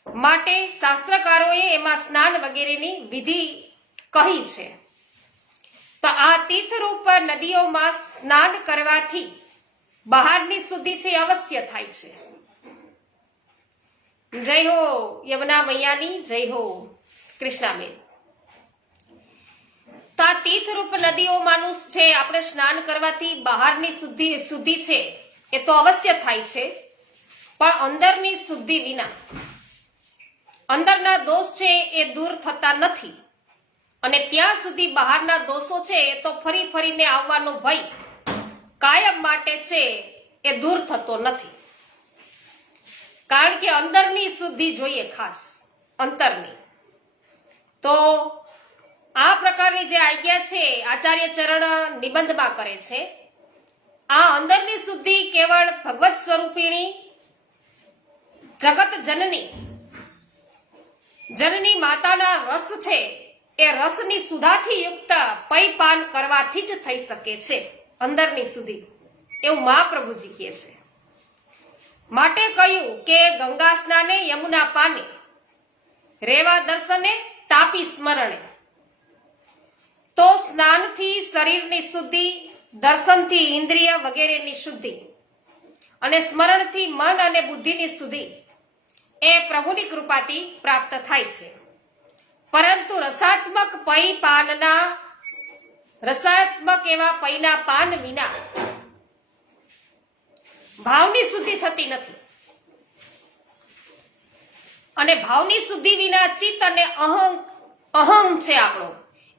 માટે શાસ્ત્રકારોએ એમાં સ્નાન વગેરેની વિધિ કહી છે. તો આ તીર્થરૂપ નદીઓમાં સ્નાન કરવાથી બહારની શુદ્ધિ છે અવશ્ય થાય છે. જય હો યમુના મૈયાની, જય હો કૃષ્ણાબેન. તો આ તીર્થરૂપ નદીઓમાંનું છે આપણે સ્નાન કરવાથી બહારની શુદ્ધિ છે એ તો અવશ્ય થાય છે, પણ અંદરની શુદ્ધિ વિના અંદરના દોષ છે એ દૂર થતા નથી અને ત્યાં સુધી બહારના દોષો છે એ તો ફરીને આવવાનો ભય કાયમ માટે છે એ દૂર થતો નથી. કારણ કે અંદરની શુદ્ધિ જોઈએ, ખાસ અંતરની. તો આ પ્રકારની જે આજ્ઞા છે આચાર્ય ચરણ નિબંધમાં કરે છે. આ અંદરની શુદ્ધિ કેવળ ભગવત સ્વરૂપિણી જગત જનની માતાના રસ છે એ રસની સુધાથી યુક્ત પૈપાન કરવાથી જ થઈ શકે છે. અંદરની શુદ્ધિ એવું મહાપ્રભુજી કહે છે. માટે કહ્યું કે ગંગા સ્નાને યમુના પાને, રેવા દર્શને તાપી સ્મરણે. તો સ્નાનથી શરીરની શુદ્ધિ, દર્શનથી ઇન્દ્રિય વગેરેની શુદ્ધિ અને સ્મરણથી મન અને બુદ્ધિની શુદ્ધિ એ પ્રભુની કૃપાથી પ્રાપ્ત થાય છે. પરંતુ રસાત્મક એવા પૈના પાન વિના ભાવની શુદ્ધિ થતી નથી અને ભાવની શુદ્ધિ વિના ચિત્ત અને અહમ છે આપણો,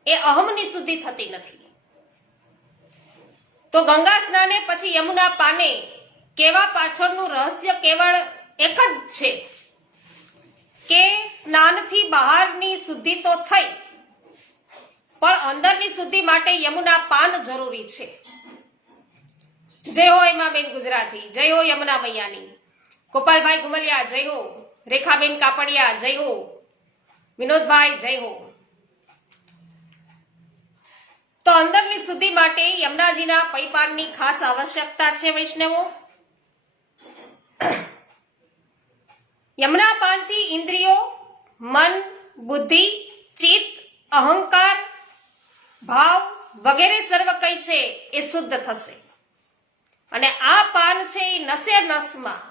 એ અહમની શુદ્ધિ થતી નથી. તો ગંગા સ્નાને પછી યમુના પાને કેવા પાછળનું રહસ્ય કેવળ એક જ છે કે સ્નાનથી બહારની શુદ્ધિ તો થઈ, પણ અંદરની શુદ્ધિ માટે યમુના પાન જરૂરી છે. જય હો હેમાબેન ગુજરાતી, જય હો યમુના મૈયાની. ગોપાલભાઈ ગુમલિયા જય હો. રેખાબેન કાપડિયા જય હો. વિનોદભાઈ જય હો. તો અંદરની શુદ્ધિ માટે યમુનાજીના પૈપાનની ખાસ આવશ્યકતા છે વૈષ્ણવો. યમુના પાનથી ઇન્દ્રિયો, મન, બુદ્ધિ, ચિત્ત, અહંકાર, ભાવ વગેરે સર્વ કઈ છે એ શુદ્ધ થશે. અને આ પાન છે એ નસે નસમાં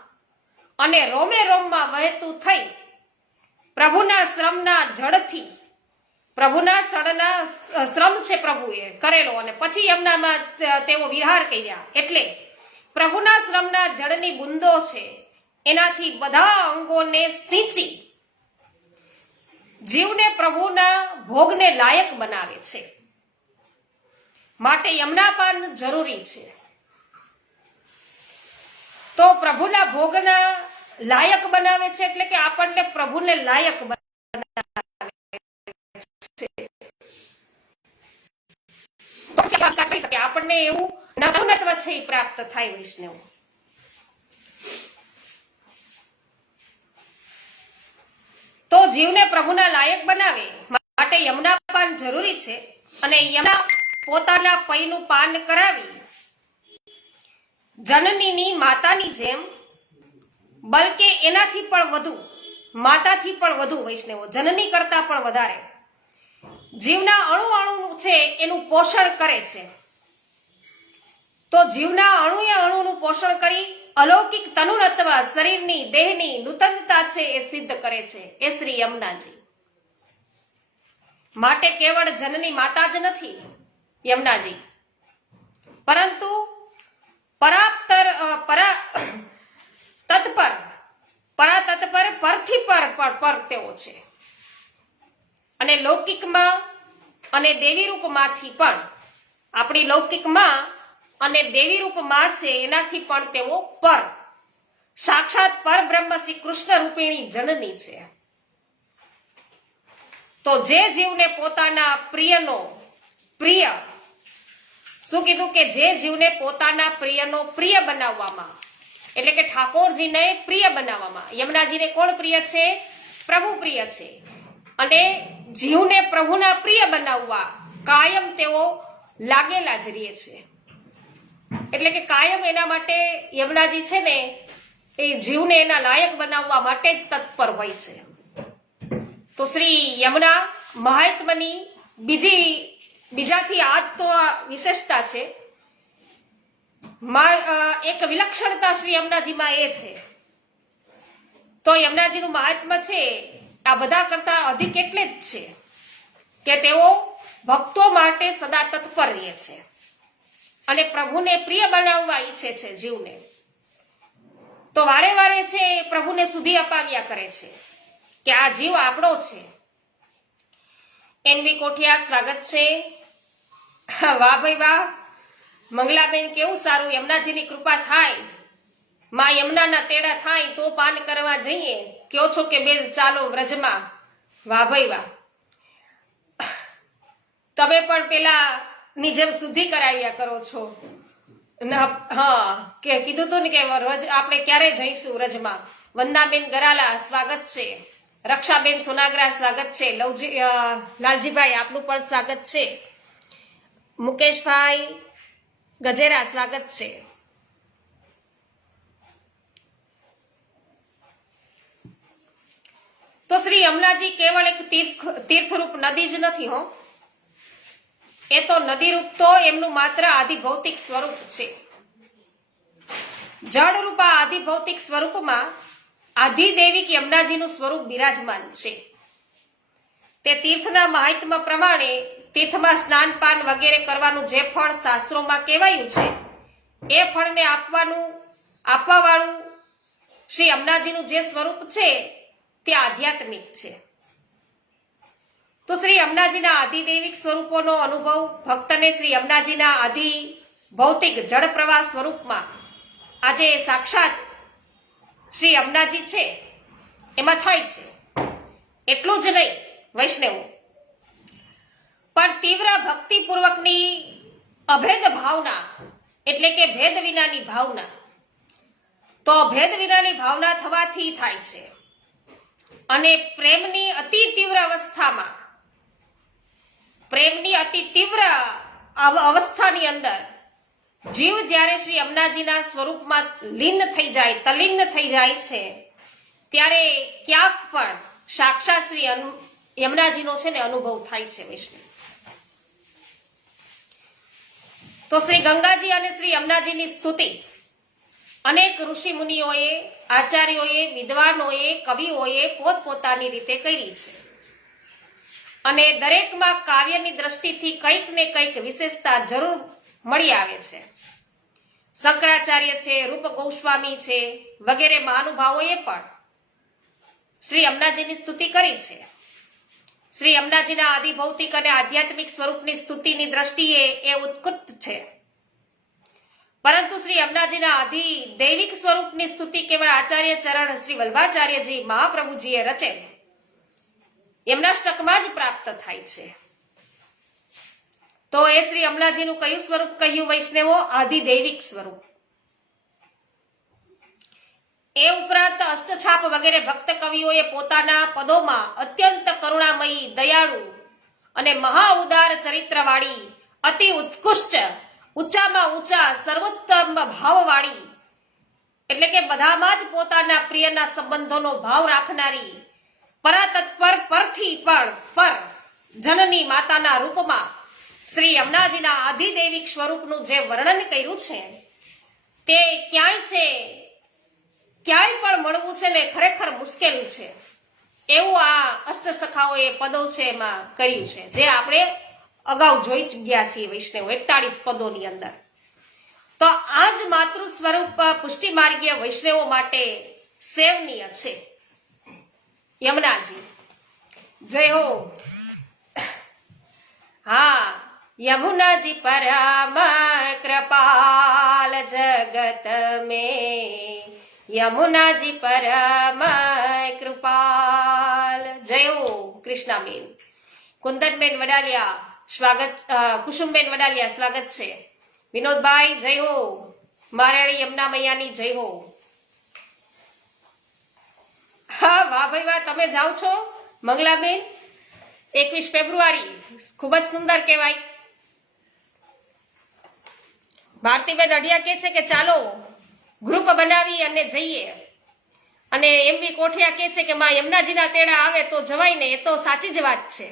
અને રોમે રોમમાં વહેતું થઈ પ્રભુના શ્રમના જળથી, પ્રભુના શ્રમ છે પ્રભુએ કરેલો અને પછી યમુનામાં તેઓ વિહાર કર્યા, એટલે પ્રભુના શ્રમના જળની બુંદો છે એનાથી બધા અંગોને સિંચી જીવને પ્રભુના ભોગને લાયક બનાવે છે. માટે યમુના પાન જરૂરી છે. તો પ્રભુના ભોગના લાયક બનાવે છે એટલે કે આપણને પ્રભુને લાયક બનાવે છે. આપણને એવું નવનત્વ છે એ પ્રાપ્ત થાય વૈષ્ણવ. તો જીવને પ્રભુના લાયક બનાવે માટે યમુના પાન જરૂરી છે. અને યમુના પોતાના પૈનું પાન કરાવી જનનીની માતાની જેમ, બલકે એનાથી પણ વધુ, માતાથી પણ વધુ વૈષ્ણવો, જનની કરતા પણ વધારે જીવના અણુ અણુ છે એનું પોષણ કરે છે. તો જીવના અણુએ અણુનું પોષણ કરી અલૌકિક તનુનત્વ, શરીરની, દેહની નૂતનતા છે એ સિદ્ધ કરે છે એ શ્રી યમુનાજી. માટે કેવળ જનની માતા જ નથી યમુનાજી, પરંતુ પરાતત્પર પરથી પર તેઓ છે. અને લૌકિકમાં અને દેવી રૂપમાંથી પણ, આપણી લૌકિકમાં અને દેવી રૂપમાં છે એનાથી પણ તેઓ પર, સાક્ષાત પરબ્રહ્મ શ્રી કૃષ્ણ રૂપિણી જનની છે. તો જે જીવને પોતાના પ્રિયનો પ્રિય, શું કીધું કે જે જીવને પોતાના પ્રિયનો પ્રિય બનાવવામાં, એટલે કે ઠાકોરજીને પ્રિય બનાવવામાં, યમુનાજીને કોણ પ્રિય છે? પ્રભુ પ્રિય છે. અને જીવને પ્રભુના પ્રિય બનાવવા કાયમ તેઓ લાગેલા જ રહે છે. એટલે કે કાયમ એના માટે યમુનાજી છે ને એ જીવને એના લાયક બનાવવા માટે જ તત્પર હોય છે. તો શ્રી યમુના મહાત્મ્યની બીજાથી આ તો વિશેષતા છે, એક વિલક્ષણતા શ્રી યમુનાજીમાં એ છે. તો યમુનાજીનું મહાત્મ્ય છે આ બધા કરતા અધિક એટલે જ છે કે તેઓ ભક્તો માટે સદા તત્પર રહે છે અને પ્રભુને પ્રિય બનાવવા ઈચ્છે છે જીવને. તો વારે વારે છે પ્રભુને સુધી અપાવ્યા કરે છે કે આ જીવ આપણો છે. એનવી કોઠિયા સ્વાગત છે. વાહ ભાઈ વાહ, મંગલાબેન કેવું સારું, યમુનાજીની કૃપા થાય, માં યમુનાના તેડા થાય તો પાન કરવા જઈએ, કયો છો કે બેન ચાલો વ્રજમાં. વાહ ભાઈ વાહ, તમે પણ પેલા ની જેમ શુદ્ધિ કરાવ્યા કરો છો. હા, કે કીધું તું ને કે આપણે ક્યારે જઈશું રજમાં. વંદાબેન ગરાલા સ્વાગત છે. રક્ષાબેન સોનાગરા સ્વાગત છે. લાલજીભાઈ આપનું પણ સ્વાગત છે. મુકેશભાઈ ગજેરા સ્વાગત છે. તો શ્રી યમુનાજી કેવળ એક તીર્થરૂપ નદી જ નથી હો, એ તો નદી રૂપ તો એમનું માત્ર આધિભૌતિક સ્વરૂપ છે. જળ રૂપા આધિભૌતિક સ્વરૂપમાં આધિદેવિક યમુનાજીનું સ્વરૂપ બિરાજમાન છે. તે તીર્થના મહાત્મ્ય પ્રમાણે તીર્થમાં સ્નાનપાન વગેરે કરવાનું જે ફળ શાસ્ત્રોમાં કહેવાયું છે એ ફળને આપવાવાળું શ્રી યમુનાજીનું જે સ્વરૂપ છે તે આધ્યાત્મિક છે. તો શ્રી યમુનાજીના આધિદૈવિક સ્વરૂપોનો અનુભવ ભક્તને શ્રી યમુનાજીના આધિ ભૌતિક જળ પ્રવાહ સ્વરૂપમાં આજે સાક્ષાત શ્રી યમુનાજી છે એમાં થાય છે. એટલું જ નહીં વૈષ્ણવો, પણ તીવ્ર ભક્તિપૂર્વકની અભેદ ભાવના, એટલે કે ભેદ વિનાની ભાવના, તો ભેદ વિનાની ભાવના થવાથી થાય છે. અને પ્રેમની અતિ તીવ્ર અવસ્થામાં, પ્રેમની અતિ તીવ્ર અવસ્થાની અંદર જીવ જ્યારે શ્રી યમુનાજીના સ્વરૂપમાં લીન થઈ જાય, તલ્લીન થઈ જાય છે, ત્યારે ક્યાંક પણ સાક્ષાત શ્રી યમુનાજીનો છે ને અનુભવ થાય છે વૈષ્ણવ. તો શ્રી ગંગાજી અને શ્રી યમુનાજીની સ્તુતિ અનેક ઋષિ મુનિઓએ, આચાર્યોએ, વિદ્વાનોએ, કવિઓએ પોતપોતાની રીતે કરી છે અને દરેકમાં કાવ્યની દ્રષ્ટિથી કંઈક ને કંઈક વિશેષતા જરૂર મળી આવે છે. શંકરાચાર્ય છે, રૂપ ગોસ્વામી છે, વગેરે મહાનુભાવોએ પણ શ્રી યમુનાજીની સ્તુતિ કરી છે. શ્રી યમુનાજીના આદિભૌતિક અને આધ્યાત્મિક સ્વરૂપની સ્તુતિની દ્રષ્ટિએ એ ઉત્કૃષ્ટ છે. પરંતુ શ્રી યમુનાજીના આદિ દૈવિક સ્વરૂપની સ્તુતિ કેવળ આચાર્ય ચરણ શ્રી વલ્ભાચાર્યજી મહાપ્રભુજીએ રચેલ યમુનાષ્ટકમાં જ પ્રાપ્ત થાય છે. તો એ શ્રી યમુનાજીનું કયું સ્વરૂપ કહ્યું વૈષ્ણવો? આદિ દૈવિક સ્વરૂપ. એ ઉપરાંત અષ્ટછાપ વગેરે ભક્ત કવિઓએ પોતાના પદોમાં અત્યંત કરુણામયી, દયાળુ અને મહા ઉદાર ચરિત્રવાળી, અતિ ઉત્કૃષ્ટ, ઊંચામાં ઊંચા, સર્વોત્તમ ભાવવાળી, એટલે કે બધામાં જ પોતાના પ્રિયના સંબંધોનો ભાવ રાખનારી, પરાતત્પર પરથી પણ પર જનની માતાના રૂપમાં શ્રી યમુનાજીના આધિદૈવિક સ્વરૂપનું જે વર્ણન કર્યું છે તે ક્યાંય પણ મળવું છે ને ખરેખર મુશ્કેલ છે. એવું આ અષ્ટસખાઓએ પદો છે એમાં કર્યું છે, જે આપણે અગાઉ જોઈ ગયા છીએ વૈષ્ણવ 41 પદોની અંદર. તો આ જ માતૃ સ્વરૂપ પુષ્ટિ માર્ગીય વૈષ્ણવો માટે સેવનીય છે યમુનાજી. જય હો. હા, यमुनाजी परम कृपाल जगत में, यमुनाजी परम कृपाल. जय हो कृष्णाबेन. कुंदनबेन वडालिया સ્વાગત, કુસુમબેન વડાલિયા સ્વાગત છે. વિનોદભાઈ જય હો. મારાણી યમુના મૈયાની જય હો. હા વાહ ભાઈ વાહ, તમે જાઓ છો મંગલાબેન? 21 ફેબ્રુઆરી ખૂબ જ સુંદર કહેવાય. ભારતીબેન અઢિયા કે છે કે ચાલો ગ્રુપ બનાવી અને જઈએ, અને એમવી કોઠિયા કે છે કે માં યમુનાજીના તેડા આવે તો જવાય ને. એ તો સાચી જ વાત છે,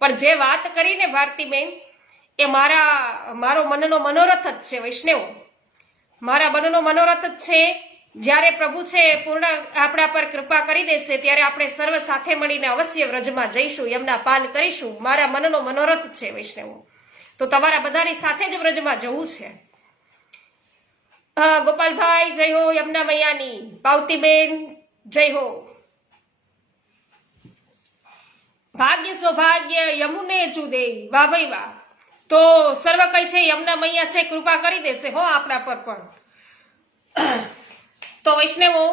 પણ જે વાત કરીને ભારતીબેન એ મારો મનનો મનોરથ જ છે વૈષ્ણવ. મારા મનનો મનોરથ જ છે. જ્યારે પ્રભુ છે પૂર્ણ આપણા પર કૃપા કરી દેશે ત્યારે આપણે સર્વ સાથે મળીને અવશ્ય વ્રજમાં જઈશું, યમુના પાન કરીશું. મારા મનનો મનોરથ છે વૈષ્ણવ. તો તમારા બધાની સાથે જ વ્રજમાં જવું છે. ગોપાલભાઈ જય હો યમુના મૈયાની. પાવતીબેન જય હો. ભાગ્ય સૌભાગ્ય યમુને જુદે. વાહ ભાઈ વાહ. તો સર્વ કઈ છે યમુના મૈયા છે કૃપા કરી દેશે હો આપણા પર પણ. તો વૈષ્ણવો,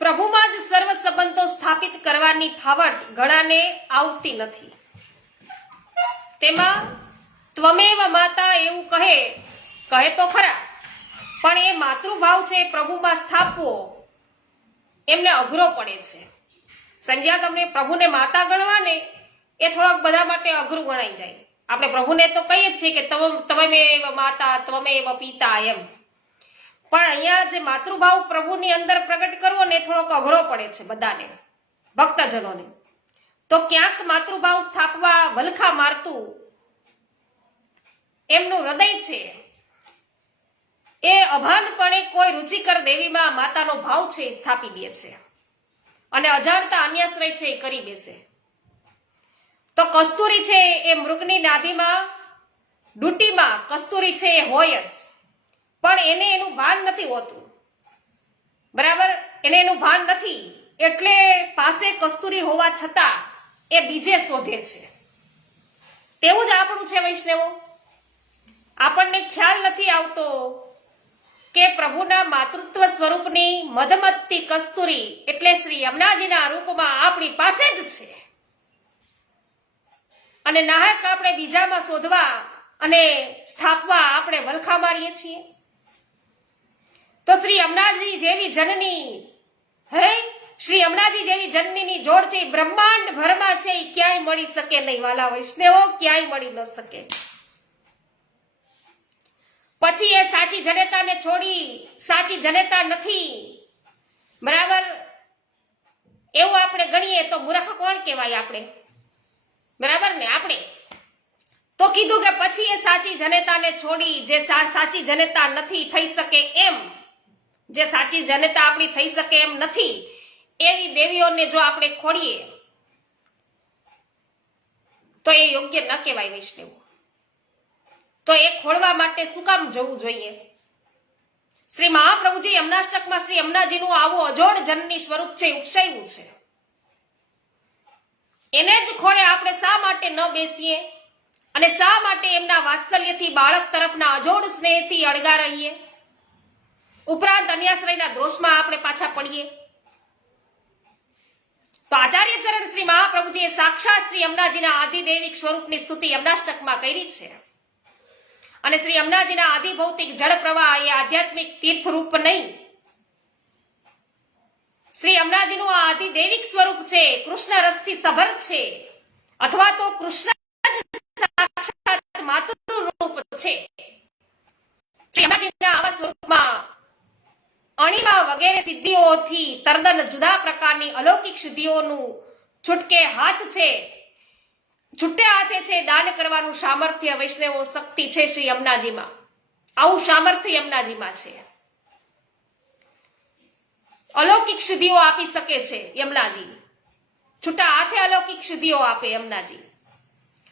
પ્રભુમાં જ સર્વ સંબંધો સ્થાપિત કરવાની ફાવટ ઘણાને આવતી નથી. તેમાં ત્વમેવ માતા એવું કહે તો ખરા, પણ એ માતૃભાવ છે પ્રભુમાં સ્થાપવો એમને અઘરો પડે છે. સંજ્ઞા તમને પ્રભુને માતા ગણવા ને એ થોડોક બધા માટે અઘરું ગણાઈ જાય. આપણે પ્રભુને તો કહીએ જ છીએ કે ત્વમેવ માતા ત્વમેવ પિતા એમ, પણ અહીંયા જે માતૃભાવ પ્રભુની અંદર પ્રગટ કરવો ને થોડોક અઘરો પડે છે બધાને, ભક્તજનોને. તો ક્યાંક માતૃભાવ સ્થાપવા વલખા મારતું એમનું હૃદય છે એ અભાનપણે કોઈ રુચિકર દેવીમાં માતાનો ભાવ છે એ સ્થાપી દે છે અને અજાણતા અન્યાશ્રય છે એ કરી બેસે. તો કસ્તુરી છે એ મૃગની નાભીમાં ડૂટીમાં કસ્તુરી છે એ હોય જ, પણ એને એનું ભાન નથી હોતું. બરાબર, એને એનું ભાન નથી, એટલે પાસે કસ્તુરી હોવા છતાં એ બીજે શોધે છે. તેવું જ આપણું છે વૈષ્ણવો. આપણને ખ્યાલ નથી આવતો કે પ્રભુના માતૃત્વ સ્વરૂપની મધમત્તી કસ્તુરી એટલે શ્રી યમુનાજીના રૂપમાં આપણી પાસે જ છે, અને નાહક આપણે બીજામાં શોધવા અને સ્થાપવા આપણે વલખા મારીએ છીએ. તો શ્રી યમુનાજી જેવી જનની હે શ્રી અમનાજી જેવી જનનીની જોડ છે બ્રહ્માંડ ભરમાં છે એ ક્યાંય મળી શકે નહીં વાલા વૈષ્ણવો, ક્યાંય મળી ન શકે. પછી એ સાચી જનેતાને છોડી સાચી જનેતા નથી, બરાબર, એવું આપણે ગણીએ તો મૂર્ખ કોણ કહેવાય આપણે, બરાબર ને? આપણે તો કીધું કે પછી એ સાચી જનેતાને છોડી જે સાચી જનેતા નથી થઈ શકે એમ, જે સાચી જનેતા આપણી થઈ શકે એમ નથી એવી દેવીઓને જો આપણે ખોડીએ તો એ યોગ્ય ન કહેવાય વૈષ્ણવ. તો એ ખોડવા માટે શું કામ જવું જોઈએ? શ્રી મહાપ્રભુજી યમનાષ્ટકમાં શ્રી યમુનાજીનું આવું અજોડ જનની સ્વરૂપ છે ઉપસાવ્યું છે. એને જ ખોળે આપણે શા માટે ન બેસીએ અને શા માટે એમના વાત્સલ્યથી બાળક તરફના અજોડ સ્નેહથી અળગા રહીએ, ઉપરાંત અન્યાશ્રયના દોષમાં આપણે પાછા પડીએ? તો આચાર્ય ચરણ શ્રી મહાપ્રભુજીએ સાક્ષાત શ્રી યમુનાજીના આદિદૈવિક સ્વરૂપની સ્તુતિ યમનાષ્ટકમાં કરી છે. અને શ્રી યમુનાજીના આદિભૌતિક જળ પ્રવાહ એ આધ્યાત્મિક તીર્થરૂપ નહીં, શ્રી યમુનાજીનું આ આદિદૈવિક સ્વરૂપ છે, કૃષ્ણ રસથી સભર છે, અથવા તો કૃષ્ણ સાક્ષાત માતૃ રૂપ છે. શ્રી યમુનાજીના આવા સ્વરૂપમાં અણિમા વગેરે સિદ્ધિઓથી તદ્દન જુદા પ્રકારની અલૌકિક સિદ્ધિઓનું છૂટકે હાથ છે, છૂટે હાથે છે દાન કરવાનું સામર્થ્ય વૈષ્ણવો શક્તિ છે શ્રી યમુનાજીમાં. આવું સામર્થ્ય યમુનાજીમાં છે. અલૌકિક સિદ્ધિઓ આપી શકે છે યમુનાજી, છૂટા હાથે અલૌકિક સિદ્ધિઓ આપે યમુનાજી.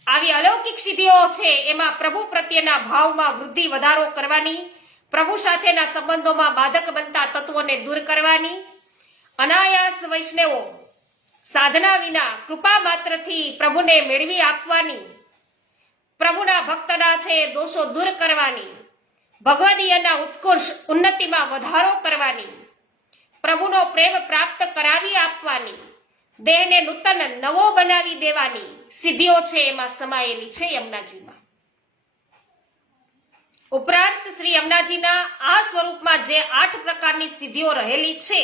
આવી અલૌકિક સિદ્ધિઓ છે એમાં પ્રભુ પ્રત્યેના ભાવમાં વૃદ્ધિ વધારો કરવાની, પ્રભુ સાથેના સંબંધોમાં બાધક બનતા તત્વોને દૂર કરવાની, અનાયાસ વૈષ્ણવો સાધના વિના કૃપા માત્રથી પ્રભુને મેળવી આપવાની, પ્રભુના ભક્તના છે દોષો દૂર કરવાની, ભગવદીયના ઉત્કૃષ્ટ ઉન્નતિમાં વધારો કરવાની, પ્રભુનો પ્રેમ પ્રાપ્ત કરાવી આપવાની, દેહને નૂતન નવો બનાવી દેવાની સિદ્ધિઓ છે એમાં સમાયેલી છે યમુનાજીમાં. ઉપરાંત શ્રી યમુનાજીના આ સ્વરૂપમાં જે 8 પ્રકારની સિદ્ધિઓ રહેલી છે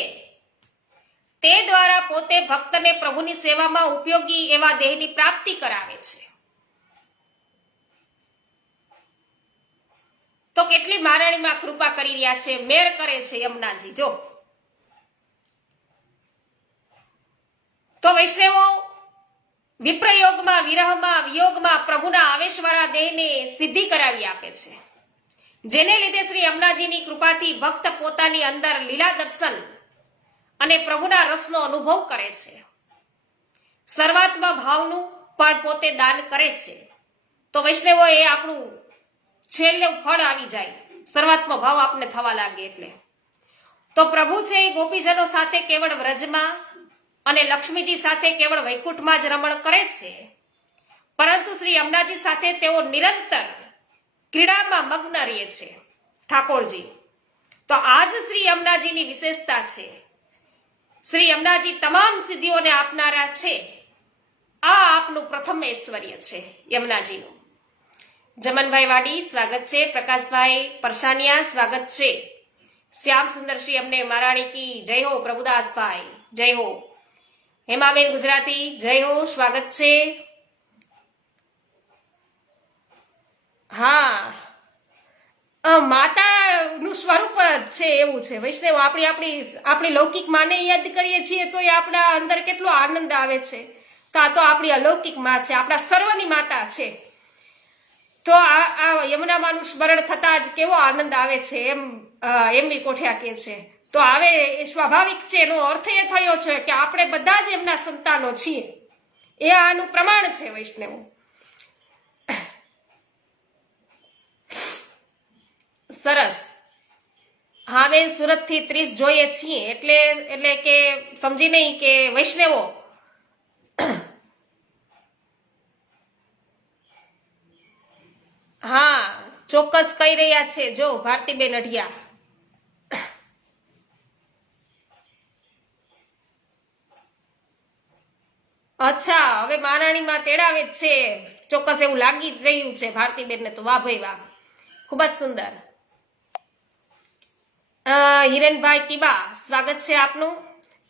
તે દ્વારા પોતે ભક્તને પ્રભુની સેવામાં ઉપયોગી એવા દેહની પ્રાપ્તિ કરાવે છે. તો કેટલી મહારાણીમાં કૃપા કરી રહ્યા છે, મેર કરે છે યમુનાજી. જો તો વૈષ્ણવો વિપ્રયોગમાં, વિરહમાં, વિયોગમાં પ્રભુના આવેશવાળા દેહને સિદ્ધિ કરાવી આપે છે, જેને લીધે શ્રી યમુનાજીની કૃપાથી ભક્ત પોતાની અંદર લીલા દર્શન અને પ્રભુના રસનો અનુભવ કરે છે. સર્વાત્મ ભાવનું પણ પોતે દાન કરે છે. તો વૈષ્ણવો એ આપણું છેલ્લું ફળ આવી જાય, સર્વાત્મ ભાવ આપને થવા લાગે એટલે. તો પ્રભુ છે એ ગોપીજનો સાથે કેવળ વ્રજમાં અને લક્ષ્મીજી સાથે કેવળ વૈકુંઠમાં જ રમણ કરે છે, પરંતુ શ્રી યમુનાજી સાથે તેઓ નિરંતર ક્રીડામાં મગ્ન રહે છે ઠાકોરજી. તો આજ શ્રી યમુનાજીની વિશેષતા છે. શ્રી યમુનાજી તમામ સિદ્ધિઓને આપનારા છે. આ આપનું પ્રથમ ઐશ્વર્ય છે યમુનાજીનું. જમનભાઈ વાડી સ્વાગત છે, પ્રકાશભાઈ પરસાનિયા સ્વાગત છે, શ્યામ સુંદરશ્રી અમને મહારાણી કી જય હો, પ્રભુદાસભાઈ જય હો, હેમાબેન ગુજરાતી જય હો, સ્વાગત છે. હા, માતાનું સ્વરૂપ છે એવું છે વૈષ્ણવ. આપણી લૌકિક માને યાદ કરીએ છીએ તો એ આપણા અંદર કેટલો આનંદ આવે છે. તો આ તો આપણી અલૌકિક માં છે, આપણા સર્વની માતા છે. તો આ યમુનામાનું સ્મરણ થતા જ કેવો આનંદ આવે છે એમ કોઠિયા કહે છે. તો હવે એ સ્વાભાવિક છે, એનો અર્થ એ થયો છે કે આપણે બધા જ એમના સંતાનો છીએ. એ આનું પ્રમાણ છે વૈષ્ણવ. સરસ. હા બેન, સુરત થી 30 જોઈએ છીએ એટલે કે સમજી નહીં કે વૈષ્ણવો હા ચોક્કસ કહી રહ્યા છે. જો ભારતીબેન અઢિયા, અચ્છા, હવે મહારાણીમાં તેડાવે જ છે. ચોક્કસ એવું લાગી જ રહ્યું છે ભારતીબેન ને. તો વાહ ભાઈ વાહ, ખૂબ જ સુંદર. હિરેનભાઈ ટીબા સ્વાગત છે આપનું.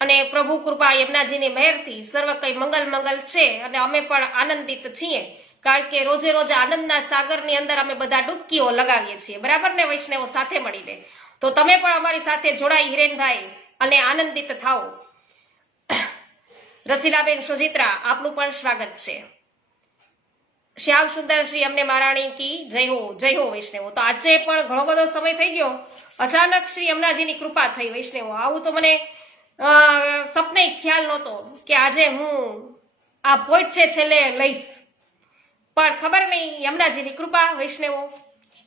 અને પ્રભુ કૃપા યમુનાજીની મહેરથી સર્વ કંઈ મંગલ મંગલ છે અને અમે પણ આનંદિત છીએ, કારણ કે રોજે રોજ આનંદના સાગરની અંદર અમે બધા ડૂબકીઓ લગાવીએ છીએ, બરાબર ને વૈષ્ણવો સાથે મળીને. તો તમે પણ અમારી સાથે જોડાઈ હિરેનભાઈ અને આનંદિત થાઓ. રસીલાબેન સુજિત્રા, આપનું પણ સ્વાગત છે. શ્યામ સુંદર શ્રી અમને મહારાણી કી જય હો વૈષ્ણવો. તો આજે પણ ઘણો બધો સમય થઈ ગયો, અચાનક શ્રી યમુનાજીની કૃપા થઈ વૈષ્ણવો. આવું તો મને સપને ખ્યાલ નહોતો કે આજે હું આ પોઈન્ટ છે છેલ્લે લઈશ, પણ ખબર નહીં યમુનાજીની કૃપા વૈષ્ણવો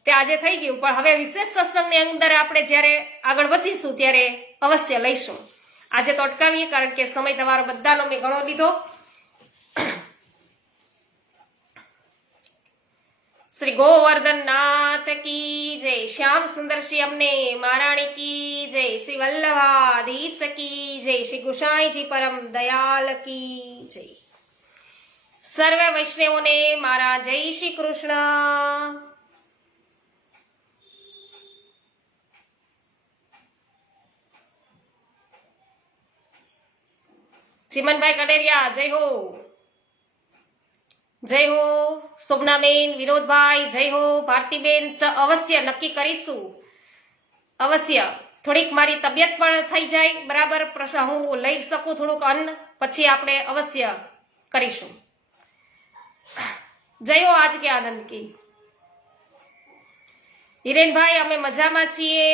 તે આજે થઈ ગયું. પણ હવે વિશેષ સત્સંગની અંદર આપણે જ્યારે આગળ વધીશું ત્યારે અવશ્ય લઈશું. આજે તો અટકાવીએ, કારણ કે સમય તમારો બધાનો મેં ઘણો લીધો. શ્રી ગોવર્ધન નાથ કી જય, શ્યામ સુંદર શ્રી અમને મહારાણી કી જય, શ્રી વલ્લભાધીશ કી જય, શ્રી ગુસાઈજી પરમ દયાલ કી જય. સર્વે વૈષ્ણવોને મારા જય શ્રી કૃષ્ણ. ચિમનભાઈ કડેરિયા જય હો, જય હો. શોભનાબેન, વિનોદભાઈ જય હો. ભારતીબેન, અવશ્ય નક્કી કરીશું, અવશ્ય. થોડીક મારી તબિયત પણ થઈ જાય બરાબર, હું લઈ શકું થોડુંક અન્ન, પછી આપણે અવશ્ય કરીશું. જય હો આજ કે આનંદ કી. હિરેનભાઈ, અમે મજામાં છીએ.